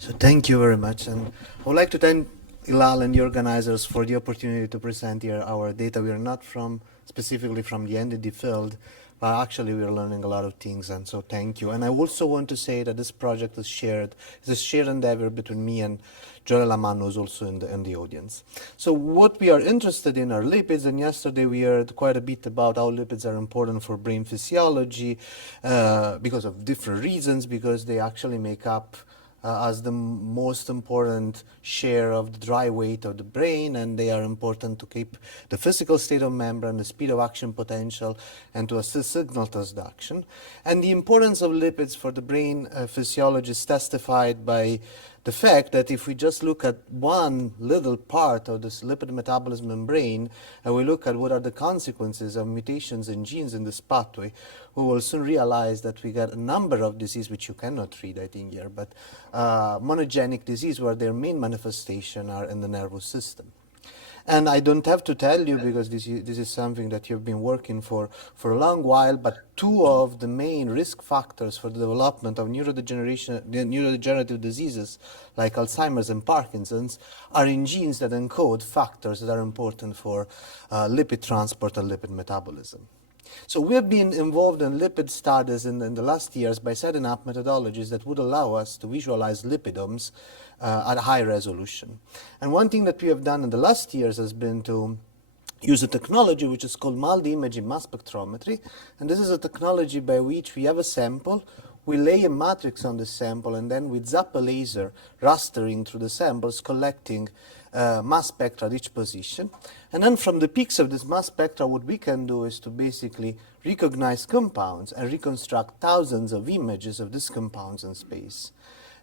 So thank you very much, and I would like to thank Ilal and the organizers for the opportunity to present here our data. We are not specifically from the NDD field, but actually we are learning a lot of things, and so thank you. And I also want to say that this project is it's a shared endeavor between me and Joel Laman, who's also in the audience. So what we are interested in are lipids, and yesterday we heard quite a bit about how lipids are important for brain physiology because of different reasons, because they actually make up as the most important share of the dry weight of the brain, and they are important to keep the physical state of membrane, the speed of action potential, and to assist signal transduction. And the importance of lipids for the brain physiology is testified by the fact that if we just look at one little part of this lipid metabolism in brain, and we look at what are the consequences of mutations in genes in this pathway, we will soon realize that we got a number of diseases which you cannot read, I think, here, but monogenic disease where their main manifestation are in the nervous system. And I don't have to tell you, because this is something that you've been working for a long while, but two of the main risk factors for the development of neurodegenerative diseases like Alzheimer's and Parkinson's are in genes that encode factors that are important for lipid transport and lipid metabolism. So we have been involved in lipid studies in the last years by setting up methodologies that would allow us to visualize lipidomes at high resolution. And one thing that we have done in the last years has been to use a technology which is called multi-imaging mass spectrometry. And this is a technology by which we have a sample, we lay a matrix on the sample, and then with zap a laser rastering through the samples, collecting mass spectra at each position. And then from the peaks of this mass spectra, what we can do is to basically recognize compounds and reconstruct thousands of images of these compounds in space.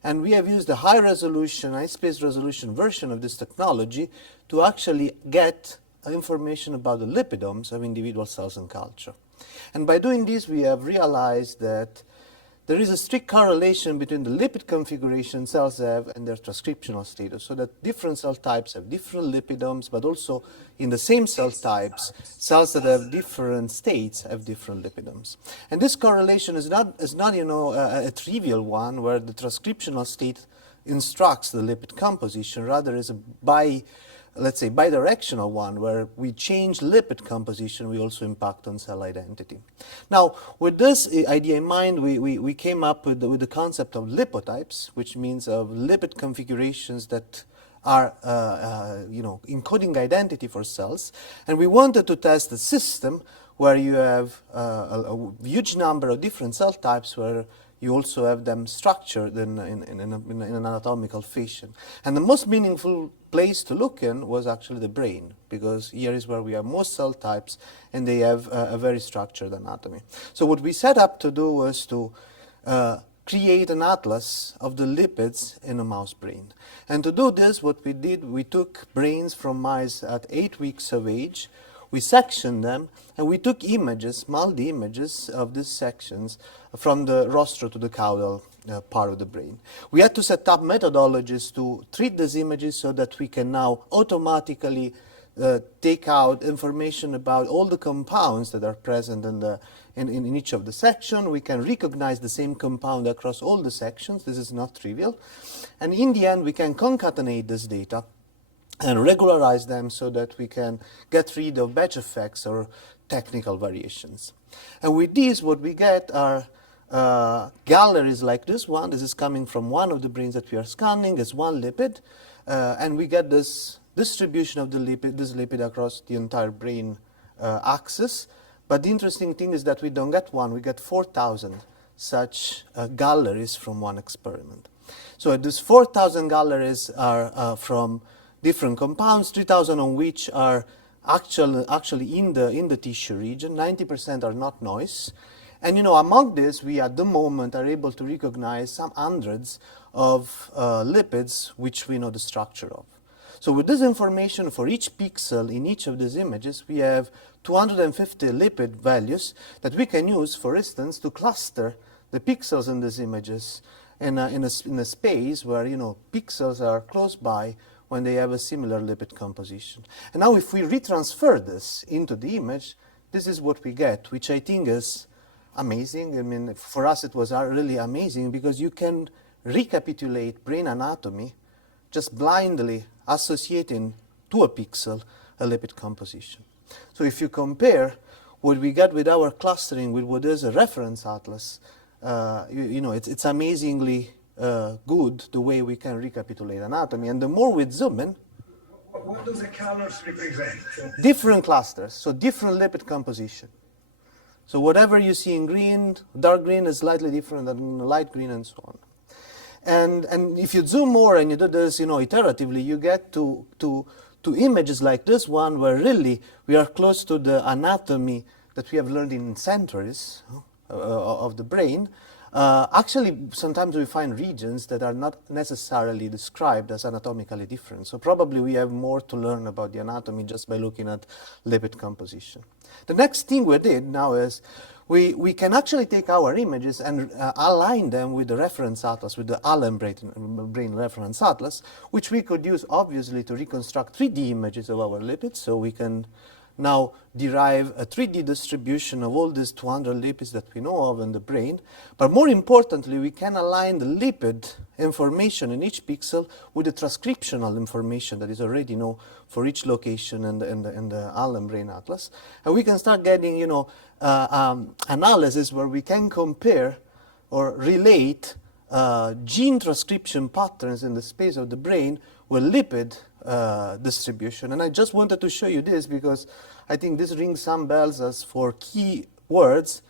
And we have used a high-resolution, high-space resolution version of this technology to actually get information about the lipidomes of individual cells in culture. And by doing this, we have realized that there is a strict correlation between the lipid configuration cells have and their transcriptional status, so that different cell types have different lipidomes, but also in the same cell types, cells that have different states have different lipidomes. And this correlation is not a trivial one where the transcriptional state instructs the lipid composition, rather is a bidirectional one where we change lipid composition, we also impact on cell identity. Now, with this idea in mind, we came up with the concept of lipotypes, which means of lipid configurations that are encoding identity for cells. And we wanted to test a system where you have a huge number of different cell types where you also have them structured in an anatomical fashion. And the most meaningful place to look in was actually the brain, because here is where we have most cell types and they have a very structured anatomy. So what we set up to do was to create an atlas of the lipids in a mouse brain. And to do this, what we did, we took brains from mice at 8 weeks of age, we sectioned them, and we took images, multi-images of these sections from the rostrum to the caudal part of the brain. We had to set up methodologies to treat these images so that we can now automatically take out information about all the compounds that are present in each of the sections. We can recognize the same compound across all the sections. This is not trivial. And in the end, we can concatenate this data and regularize them so that we can get rid of batch effects or technical variations. And with these, what we get are galleries like this one. This is coming from one of the brains that we are scanning. It's one lipid. And we get this distribution of this lipid across the entire brain axis. But the interesting thing is that we don't get one. We get 4,000 such galleries from one experiment. So these 4,000 galleries are from different compounds, 3,000 on which are actually in the tissue region. 90% are not noise. And among this, we at the moment are able to recognize some hundreds of lipids which we know the structure of. So with this information for each pixel in each of these images, we have 250 lipid values that we can use, for instance, to cluster the pixels in these images in a space where pixels are close by when they have a similar lipid composition. And now if we retransfer this into the image, this is what we get, which I think is amazing. I mean, for us it was really amazing because you can recapitulate brain anatomy just blindly associating to a pixel a lipid composition. So if you compare what we got with our clustering with what is a reference atlas, you know, it's amazingly good the way we can recapitulate anatomy. And the more we zoom in, what do the colors represent? different clusters, so different lipid composition. So whatever you see in green, dark green is slightly different than light green and so on. And if you zoom more and you do this, you know, iteratively, you get to images like this one where really we are close to the anatomy that we have learned in centuries of the brain. Actually, sometimes we find regions that are not necessarily described as anatomically different. So probably we have more to learn about the anatomy just by looking at lipid composition. The next thing we did now is we can actually take our images and align them with the reference atlas, with the Allen brain reference atlas, which we could use obviously to reconstruct 3D images of our lipids. So we can now derive a 3D distribution of all these 200 lipids that we know of in the brain. But more importantly, we can align the lipid information in each pixel with the transcriptional information that is already known for each location in the Allen brain atlas. And we can start getting, you know, analysis where we can compare or relate gene transcription patterns in the space of the brain with lipid distribution. And I just wanted to show you this because I think this rings some bells as for key words.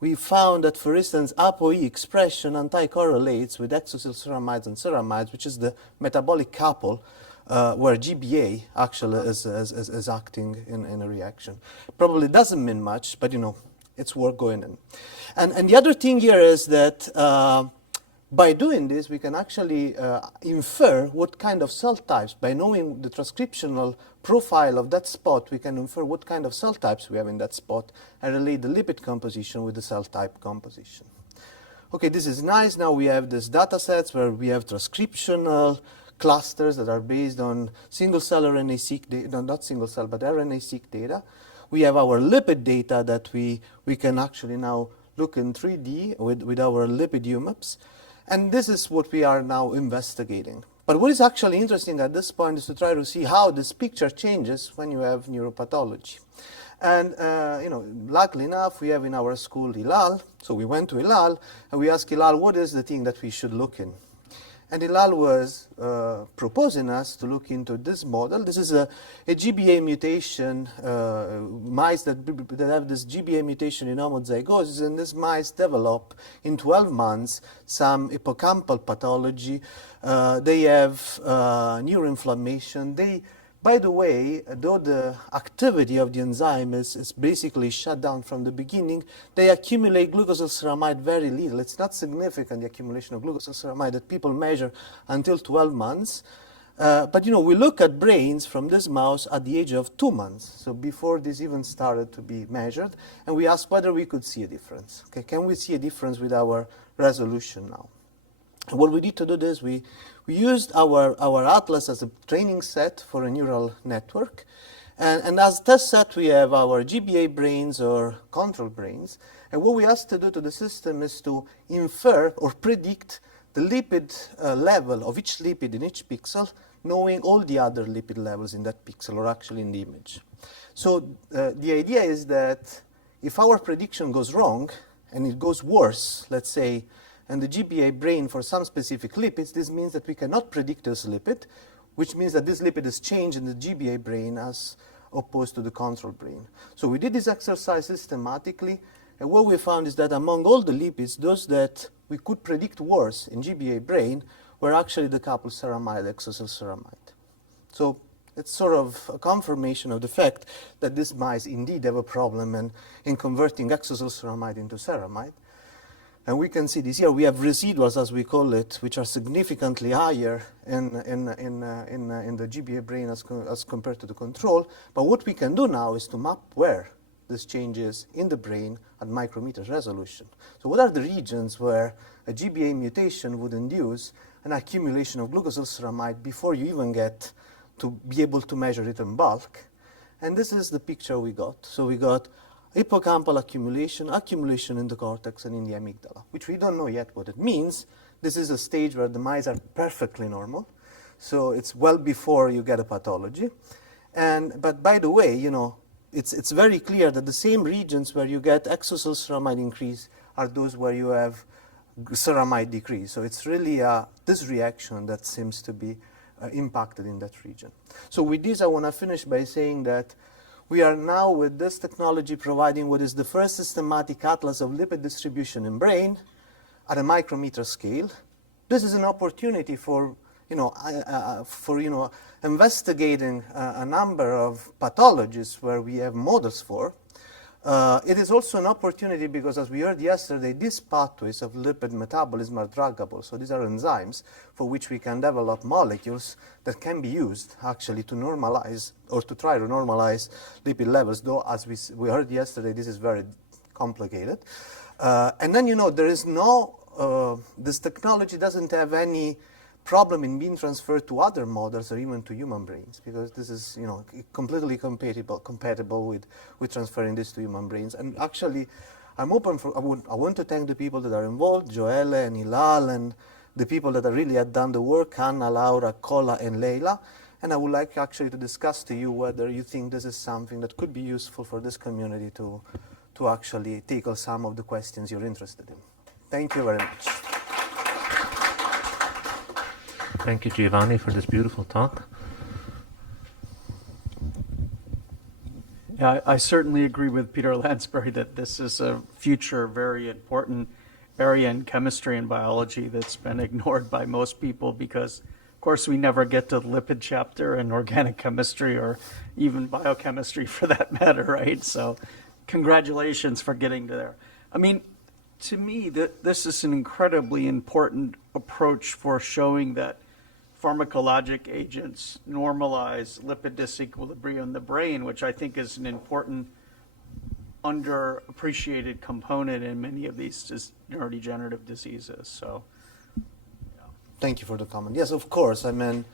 We found that, for instance, ApoE expression anti-correlates with exosylceramides and ceramides, which is the metabolic couple where GBA actually is acting in a reaction. Probably doesn't mean much, but you know, it's worth going in. And the other thing here is that by doing this, we can actually infer what kind of cell types. By knowing the transcriptional profile of that spot, we can infer what kind of cell types we have in that spot and relate the lipid composition with the cell type composition. Okay, this is nice. Now we have these data sets where we have transcriptional clusters that are based on single-cell RNA-seq data, no, not single-cell, but RNA-seq data. We have our lipid data that we can actually now look in 3D with our lipid UMAPs. And this is what we are now investigating. But what is actually interesting at this point is to try to see how this picture changes when you have neuropathology. And you know, luckily enough, we have in our school Hilal. So we went to Hilal and we asked Hilal, what is the thing that we should look in? And Hilal was proposing us to look into this model. This is a GBA mutation, mice that have this GBA mutation in homozygosis, and these mice develop in 12 months some hippocampal pathology. They have neuroinflammation. By the way, though the activity of the enzyme is basically shut down from the beginning, they accumulate glucosylceramide very little. It's not significant, the accumulation of glucosylceramide that people measure until 12 months. But you know, we look at brains from this mouse at the age of 2 months, so before this even started to be measured, and we asked whether we could see a difference. Okay, can we see a difference with our resolution now? And what we did to do this, we used our atlas as a training set for a neural network. And as test set, we have our GBA brains or control brains. And what we asked to do to the system is to infer or predict the lipid level of each lipid in each pixel, knowing all the other lipid levels in that pixel, or actually in the image. So the idea is that if our prediction goes wrong, and it goes worse, let's say, and the GBA brain for some specific lipids, this means that we cannot predict this lipid, which means that this lipid is changed in the GBA brain as opposed to the control brain. So we did this exercise systematically, and what we found is that among all the lipids, those that we could predict worse in GBA brain were actually the coupled ceramide, exosylceramide. So it's sort of a confirmation of the fact that these mice indeed have a problem in converting exosylceramide into ceramide. And we can see this here. We have residuals, as we call it, which are significantly higher in the GBA brain as compared to the control. But what we can do now is to map where this changes in the brain at micrometer resolution. So what are the regions where a GBA mutation would induce an accumulation of glucosylceramide before you even get to be able to measure it in bulk? And this is the picture we got. So we got hippocampal accumulation in the cortex and in the amygdala, which we don't know yet what it means. This is a stage where the mice are perfectly normal. So it's well before you get a pathology. But by the way, it's very clear that the same regions where you get exocyl ceramide increase are those where you have ceramide decrease. So it's really this reaction that seems to be impacted in that region. So with this, I want to finish by saying that we are now, with this technology, providing what is the first systematic atlas of lipid distribution in brain at a micrometer scale. This is an opportunity for investigating a number of pathologies where we have models for. It is also an opportunity because, as we heard yesterday, these pathways of lipid metabolism are druggable. So these are enzymes for which we can develop molecules that can be used actually to normalize or to try to normalize lipid levels, though as we heard yesterday, this is very complicated. And then, there is this technology doesn't have any problem in being transferred to other models or even to human brains, because this is completely compatible with transferring this to human brains. And actually, I'm open for. I want to thank the people that are involved, Joelle and Hilal, and the people that really had done the work, Anna, Laura, Kola, and Leila. And I would like actually to discuss to you whether you think this is something that could be useful for this community to actually tackle some of the questions you're interested in. Thank you very much. Thank you, Giovanni, for this beautiful talk. Yeah, I certainly agree with Peter Lansbury that this is a future very important area in chemistry and biology that's been ignored by most people because, of course, we never get to the lipid chapter in organic chemistry or even biochemistry for that matter, right? So congratulations for getting to there. I mean, to me, this is an incredibly important approach for showing that pharmacologic agents normalize lipid disequilibrium in the brain, which I think is an important underappreciated component in many of these neurodegenerative diseases. So, yeah. Thank you for the comment. Yes, of course. I mean,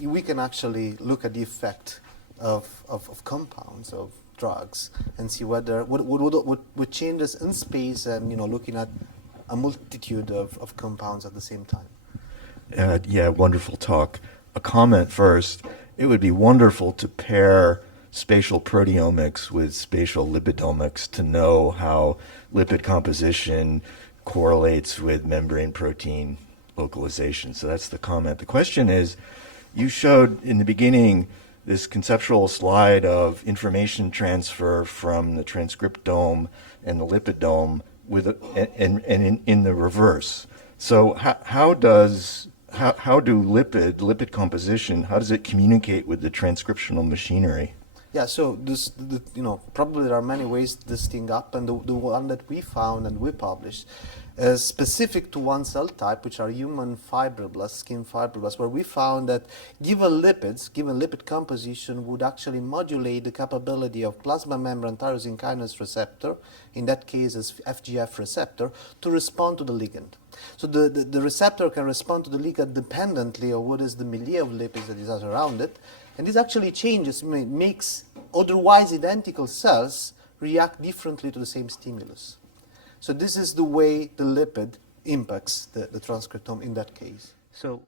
we can actually look at the effect of compounds, of drugs, and see whether what changes in space, and looking at a multitude of compounds at the same time. Yeah, wonderful talk. A comment first. It would be wonderful to pair spatial proteomics with spatial lipidomics to know how lipid composition correlates with membrane protein localization. So that's the comment. The question is, you showed in the beginning this conceptual slide of information transfer from the transcriptome and the lipidome in the reverse. So how do lipid composition, how does it communicate with the transcriptional machinery? Yeah, so probably there are many ways this thing up, and the one that we found and we published is specific to one cell type, which are human fibroblasts, skin fibroblasts, where we found that given lipid composition would actually modulate the capability of plasma membrane tyrosine kinase receptor, in that case is FGF receptor, to respond to the ligand. So the receptor can respond to the ligand dependently of what is the milieu of lipids that is around it. And this actually changes, makes otherwise identical cells react differently to the same stimulus. So this is the way the lipid impacts the transcriptome in that case. So